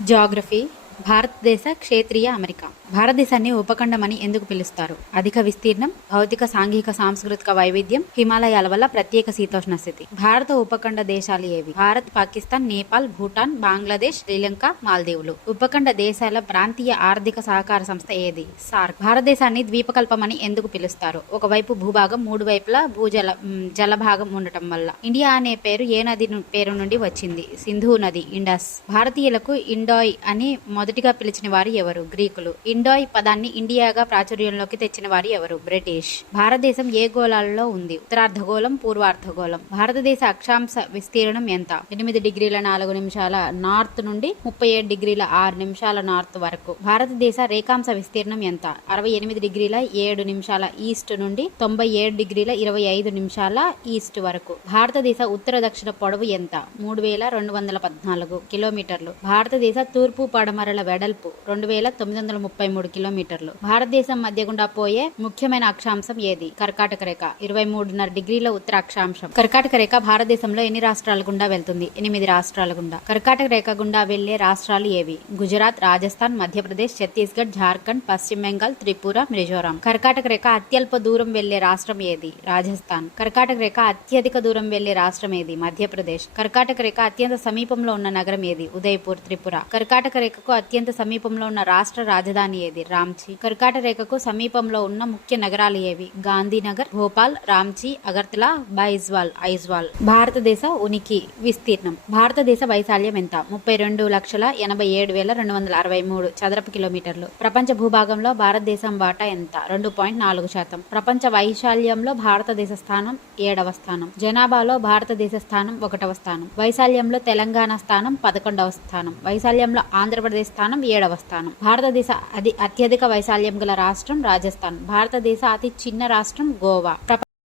Geography. భారతదేశ క్షేత్రీయ అమరిక. భారతదేశాన్ని ఉపఖండం అని ఎందుకు పిలుస్తారు? అధిక విస్తీర్ణం, భౌతిక, సాంఘిక, సాంస్కృతిక వైవిధ్యం, హిమాలయాల వల్ల ప్రత్యేక శీతోష్ణ స్థితి. భారత ఉపఖండ దేశాలు ఏవి? భారత్, పాకిస్తాన్, నేపాల్, భూటాన్, బంగ్లాదేశ్, శ్రీలంక, మాల్దీవులు. ఉపఖండ దేశాల ప్రాంతీయ ఆర్థిక సహకార సంస్థ ఏది? సార్క్. భారతదేశాన్ని ద్వీపకల్పం అని ఎందుకు పిలుస్తారు? ఒకవైపు భూభాగం, మూడు వైపులా జలభాగం ఉండటం వల్ల. ఇండియా అనే పేరు ఏ నది పేరు నుండి వచ్చింది? సింధు నది, ఇండస్. భారతీయులకు ఇండాయ్ అని మొదటిగా పిలిచిన వారు ఎవరు? గ్రీకులు. ఇండాయ్ పదాన్ని ఇండియాగా ప్రాచుర్యంలోకి తెచ్చిన వారు ఎవరు? బ్రిటిష్. భారతదేశం ఏ గోళాలలో ఉంది? ఉత్తరార్ధగోళం, పూర్వార్ధగోళం. భారతదేశ అక్షాంశ విస్తీర్ణం ఎంత? 8 డిగ్రీల 4 నిమిషాల నార్త్ నుండి 37 డిగ్రీల 6 నిమిషాల నార్త్ వరకు. భారతదేశ రేఖాంశ విస్తీర్ణం ఎంత? 68 డిగ్రీల 7 నిమిషాల ఈస్ట్ నుండి 97 డిగ్రీల 25 నిమిషాల ఈస్ట్ వరకు. భారతదేశ ఉత్తర దక్షిణ పొడవు ఎంత? 3214 కిలోమీటర్లు. భారతదేశ తూర్పు పడమరల వెడల్పు 2933 కిలోమీటర్లు. భారతదేశం మధ్య గుండా పోయే ముఖ్యమైన అక్షాంశం ఏది? కర్కాటక రేఖ 23.5 డిగ్రీల ఉత్తర అక్షాంశం. కర్కాటక రేఖ భారతదేశంలో ఎన్ని రాష్ట్రాల గుండా వెళ్తుంది? 8 రాష్ట్రాల గుండా. కర్కాటక రేఖ గుండా వెళ్లే రాష్ట్రాలు ఏవి? గుజరాత్, రాజస్థాన్, మధ్యప్రదేశ్, ఛత్తీస్గఢ్, జార్ఖండ్, పశ్చిమ బెంగాల్, త్రిపుర, మిజోరాం. కర్కాటక రేఖ అత్యల్ప దూరం వెళ్లే రాష్ట్రం ఏది? రాజస్థాన్. కర్కాటక రేఖ అత్యధిక దూరం వెళ్లే రాష్ట్రం ఏది? మధ్యప్రదేశ్. కర్కాటక రేఖ అత్యంత సమీపంలో ఉన్న నగరం ఏది? ఉదయపూర్, త్రిపుర. కర్కాటక రేఖకు అత్యంత సమీపంలో ఉన్న రాష్ట్ర రాజధాని ఏది? రాంచీ. కర్కాటక రేఖకు సమీపంలో ఉన్న ముఖ్య నగరాలు ఏవి? గాంధీనగర్, భోపాల్, రాంచీ, అగర్తలా, ఐజ్వాల్. భారతదేశ ఉనికి, విస్తీర్ణం. భారతదేశ వైశాల్యం ఎంత? 32,87,263 చదరపు కిలోమీటర్లు. ప్రపంచ భూభాగంలో భారతదేశం వాటా ఎంత? 2.4%. ప్రపంచ వైశాల్యంలో భారతదేశ స్థానం 7వ స్థానం. జనాభాలో భారతదేశ స్థానం 1వ స్థానం. వైశాల్యంలో తెలంగాణ స్థానం 11వ స్థానం. వైశాల్యంలో ఆంధ్రప్రదేశ్ స్థానం 7వ స్థానం. భారతదేశ అత్యధిక వైశాల్యం గల రాష్ట్రం రాజస్థాన్. భారతదేశ అతి చిన్న రాష్ట్రం గోవా.